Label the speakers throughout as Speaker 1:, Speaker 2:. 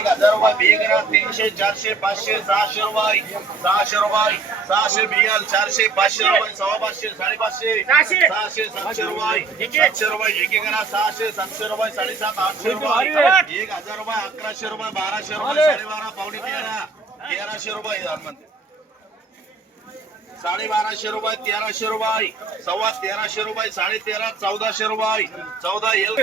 Speaker 1: एक हजार रुपये तीनशे चारशे पाचशे सहाशे रुपये. सहाशे रुपये सहाशे बियाल चारशे पाचशे रुपये सव्वा पाचशे साडेपाचशे
Speaker 2: सहाशे.
Speaker 1: सातशे रुपये. सातशे रुपये एक करा सहाशे सातशे रुपये साडेसात आठशे रुपये. एक हजार रुपये अकराशे रुपये बाराशे रुपये साडेबारा पावणे तेरा तेराशे रुपये साडेबाराशे रुपये तेराशे रुपये सव्वा तेराशे रुपये साडे तेरा चौदाशे रुपये चौदा एल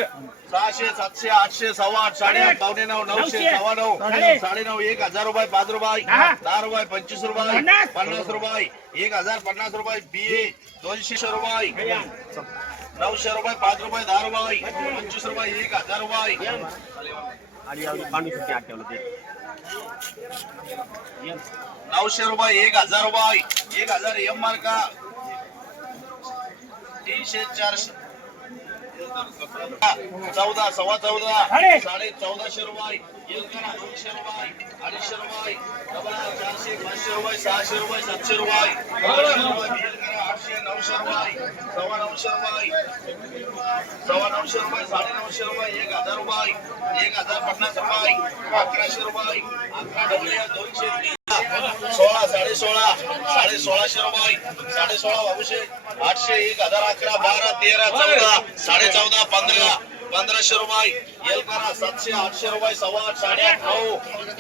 Speaker 1: सहाशे सातशे आठशे सव्वा आठ साडे आठ पावणे नऊ नऊशे सव्वा नऊ साडे नऊ एक हजार रुपये पाच रुपये
Speaker 2: दहा.
Speaker 1: रुपये पंचवीस रुपये
Speaker 2: पन्नास.
Speaker 1: पन्नास रुपये एक हजार पन्नास रुपये बी ए दोनशे रुपये नऊशे रुपये पाच रुपये दहा रुपये पंचवीस रुपये एक हजार रुपये नऊशे रुपये एक हजार रुपये एक हजार एम आर का तीनशे चारशे. चौदा सव्वा चौदा साडे चौदाशे रुपये दोनशे रुपये अडीचशे रुपये डबल चारशे पाचशे रुपये सहाशे रुपये सातशे रुपये नऊशे आठशे नऊशे रुपये सव्वा नऊशे रुपये सव्वा नऊशे रुपये साडे नऊशे रुपये एक हजार रुपये एक हजार पन्नास रुपये अकराशे रुपये अकरा डबल दोनशे सोळा साडे सोळा साडे सोळाशे रुपये साडे सोळा बाबूशे आठशे एक हजार अकरा बारा तेरा चौदा साडे चौदा पंधरा पंधराशे रुपये एल करा सातशे आठशे रुपये सव्वा साडे आठ नऊ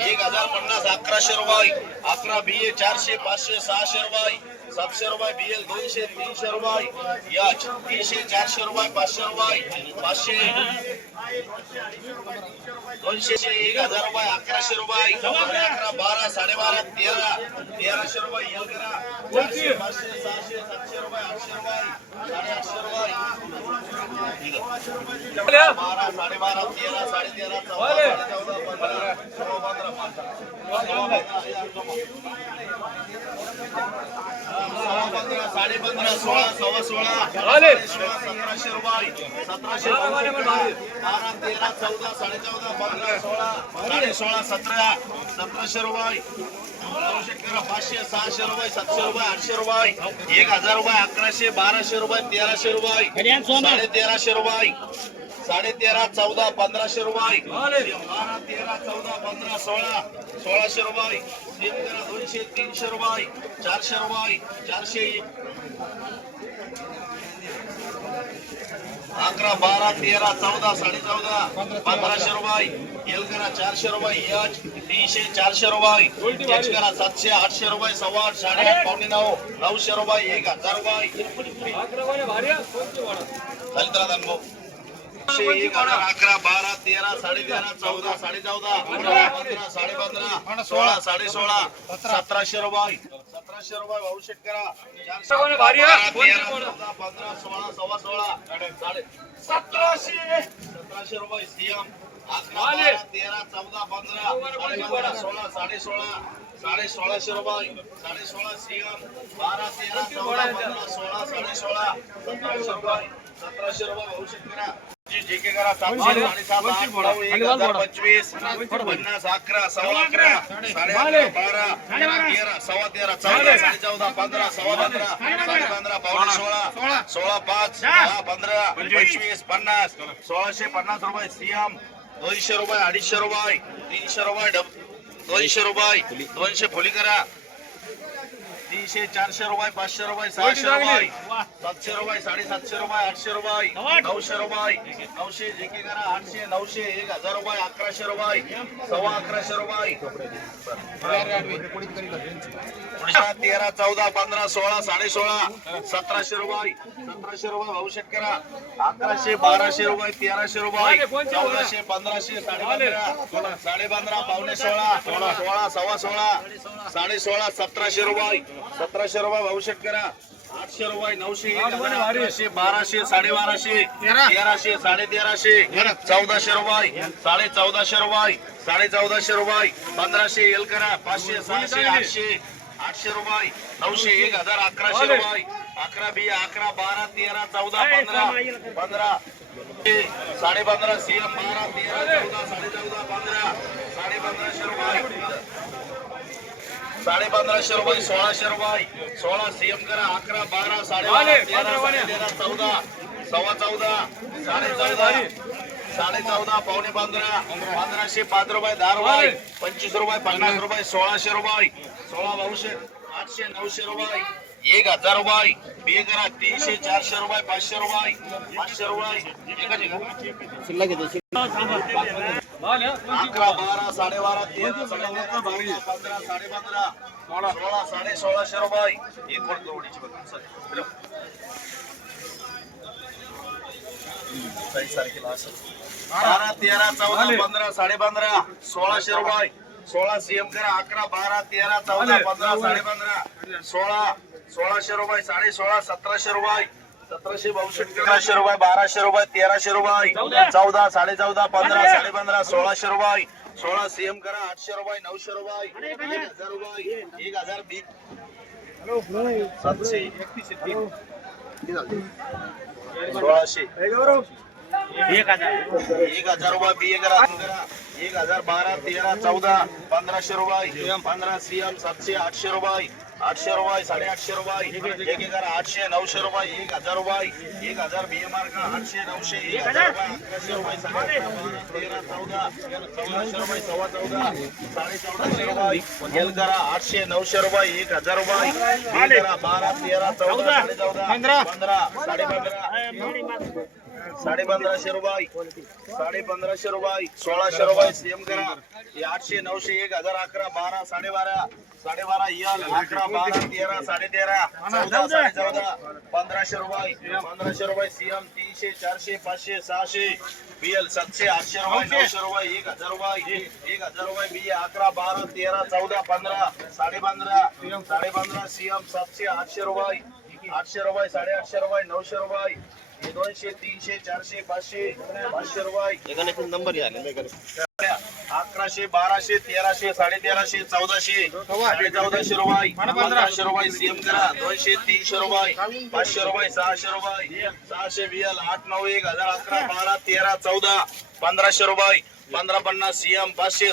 Speaker 1: एक हजार पन्नास अकराशे रुपये. अकरा बी ए चारशे पाचशे सहाशे रुपये. सातशे रुपये बी एल दोनशे तीनशे रुपये. याच तीनशे चारशे रुपये पाचशे रुपये. पाचशे. दोनशे एक हजार रुपये अकराशे रुपये. अकरा बारा साडेबारा तेरा तेराशे रुपये येल करा पाचशे सहाशे सातशे रुपये आठशे रुपये साडे आठशे रुपये. बारा साडेबारा तेरा साडे तेरा चौदा साडे चौदा पंधरा सोळा पंधरा सव्वा पंधरा साडे पंधरा सोळा सव्वा सोळा सोळा सतराशे रुपये सतराशे बारा तेरा चौदा साडे चौदा पंधरा सोळा साडे सोळा सतरा सतराशे रुपये पाचशे सहाशे रुपये सातशे रुपये आठशे रुपये एक हजार रुपये अकराशे बाराशे रुपये तेराशे रुपये साडे तेराशे रुपये. साडे तेरा चौदा पंधराशे रुपये. बारा तेरा चौदा पंधरा सोळा. सोळाशे रुपये. तीन तेरा दोनशे तीनशे रुपये. चारशे रुपये. चारशे. अकरा बारा तेरा चौदा साडे चौदा पंधराशे रुपये. एल करा चारशे रुपये. एच तीनशे चारशे रुपये. एच करा सातशे आठशे रुपये. सव्वा आठ साडे आठ पावणे नऊ नऊशे रुपये. एक हजार रुपये. चालत राहतात भाऊ एक हजार अकरा बारा तेरा साडे तेरा चौदा साडे चौदा पंधरा साडे पंधरा सोळा साडे सोळा सतराशे रुपये. सतराशे रुपये भाऊ शेतकरा पंधरा सोळा सव्वा सोळा. साडे सतराशे. सतराशे रुपये सीएम तेरा चौदा पंधरा सोळा साडे सोळा साडे सोळाशे रुपये. साडे सोळा सीएम बारा तेरा चौदा पंधरा सोळा साडे सोळा सतराशे रुपये. सतराशे रुपये भाऊ शेतकरा जी जी के करा सातशे साडेसात आठ नऊ एक हजार पंचवीस पन्नास अकरा सव्वा अकरा साडे अकरा बारा तेरा सव्वा तेरा चौदा साडे चौदा पंधरा सव्वा पंधरा साडे पंधरा पावणे सोळा. सोळा पाच दहा. पंधरा पंचवीस. पन्नास सोळाशे पन्नास रुपये सीएम दोनशे रुपये अडीचशे रुपये तीनशे रुपये दोनशे रुपये दोनशे फुली करा. तीनशे चारशे रुपये पाचशे रुपये सहाशे रुपये सातशे रुपये साडेसातशे रुपये आठशे रुपये नऊशे रुपये नऊशे जे के करा आठशे नऊशे एक हजार रुपये अकराशे रुपये सव्वा अकराशे रुपये. तेरा चौदा पंधरा सोळा साडे सोळा सतराशे रुपये. सतराशे रुपये भाऊ शेतकरा अकराशे बाराशे रुपये तेराशे रुपये. चौदाशे पंधराशे साडे पंधरा साडे पंधरा पावणे सोळा सोळा सोळा सव्वा सोळा साडे सोळा सतराशे रुपये. सतराशे रुपये भाऊ शेतकरा आठशे रुपये नऊशे बाराशे साडे बाराशे तेराशे साडे तेराशे चौदाशे रुपये साडे चौदाशे रुपये साडे चौदाशे रुपये पंधराशे एल करा पाचशे सहाशे आठशे आठशे रुपये नऊशे एक हजार अकराशे रुपये अकरा बी अकरा बारा तेरा चौदा पंधरा पंधरा साडे पंधरा सीएम बारा तेरा चौदा साडे चौदा पंधरा साडे पंधराशे साडे पंधराशे रुपये सोळाशे रुपये. सोळा सीएम करा अकरा बारा साडे बारा तेरा चौदा सव्वा चौदा साडे चौदा साडे चौदा पावणे पंधरा पंधराशे पाच रुपये दहा रुपये पंचवीस रुपये पन्नास रुपये सोळाशे रुपये सोळा बाऊशे आठशे नऊशे रुपये एक हजार रुपये बे करा तीनशे चारशे रुपये पाचशे रुपये पाचशे रुपये? अकरा बारा साडेबारा तेरा पंधरा साडे पंधरा सोळा सोळा साडे सोळाशे रुपये एक वर कवडीची बघा. असं. बारा तेरा चौदा पंधरा साडे पंधरा सोळाशे रुपये सोळा सीएम करा. अकरा बारा तेरा चौदा पंधरा साडे पंधरा सोळा सोळाशे रुपये साडे सोळा सतराशे रुपये सतराशे रुपये बाराशे रुपये तेराशे रुपये. चौदा साडे चौदा पंधरा साडे पंधरा सोळाशे रुपये. सोळा सीएम करा आठशे रुपये नऊशे रुपये एक हजार रुपये एक हजार बी सातशे एकतीसशे तीन सोळाशे. एक हजार. रुपये बी एक करा. एक हजार बारा तेरा चौदा पंधराशे रुपये. पंधरा सीएम सातशे आठशे रुपये. आठशे रुपये साडे आठशे रुपये. एक हजार आठशे नऊशे रुपये एक हजार रुपये. एक हजार बी एम आर का आठशे नऊशे एक हजार अकराशे रुपये साडे तेरा चौदा चौदाशे रुपये सव्वा चौदा साडे चौदाशे रुपये करा आठशे नऊशे रुपये एक हजार रुपये. बारा तेरा चौदा साडे चौदा पंधरा साडे पंधरा साडे पंधराशे रुपये. साडे पंधराशे रुपये. सोळाशे रुपये सीएम करा. हे आठशे नऊशे एक हजार अकरा बारा साडे बारा साडे बारा अकरा बारा तेरा साडे तेरा चौदा साडे चौदा पंधराशे रुपये. पंधराशे रुपये सीएम तीनशे चारशे पाचशे सहाशे. बीएल सातशे आठशे रुपये नऊशे रुपये एक हजार रुपये एक हजार रुपये बी अकरा बारा तेरा चौदा पंधरा साडे पंधरा साडे पंधरा सीएम सातशे आठशे रुपये. आठशे रुपये साडे आठशे रुपये नऊशे रुपये. दोनशे तीनशे चारशे पाचशे पाचशे रुपये. नंबर अकराशे बाराशे तेराशे साडे तेराशे चौदाशे साडे चौदाशे रुपये. पंधराशे रुपये सीएम करा. दोनशे तीनशे रुपये. पाचशे रुपये सहाशे रुपये. सहाशे बियल आठ नऊ एक हजार अकरा बारा तेरा चौदा. पंधराशे रुपये. पंधरा पन्नास सीएम पाचशे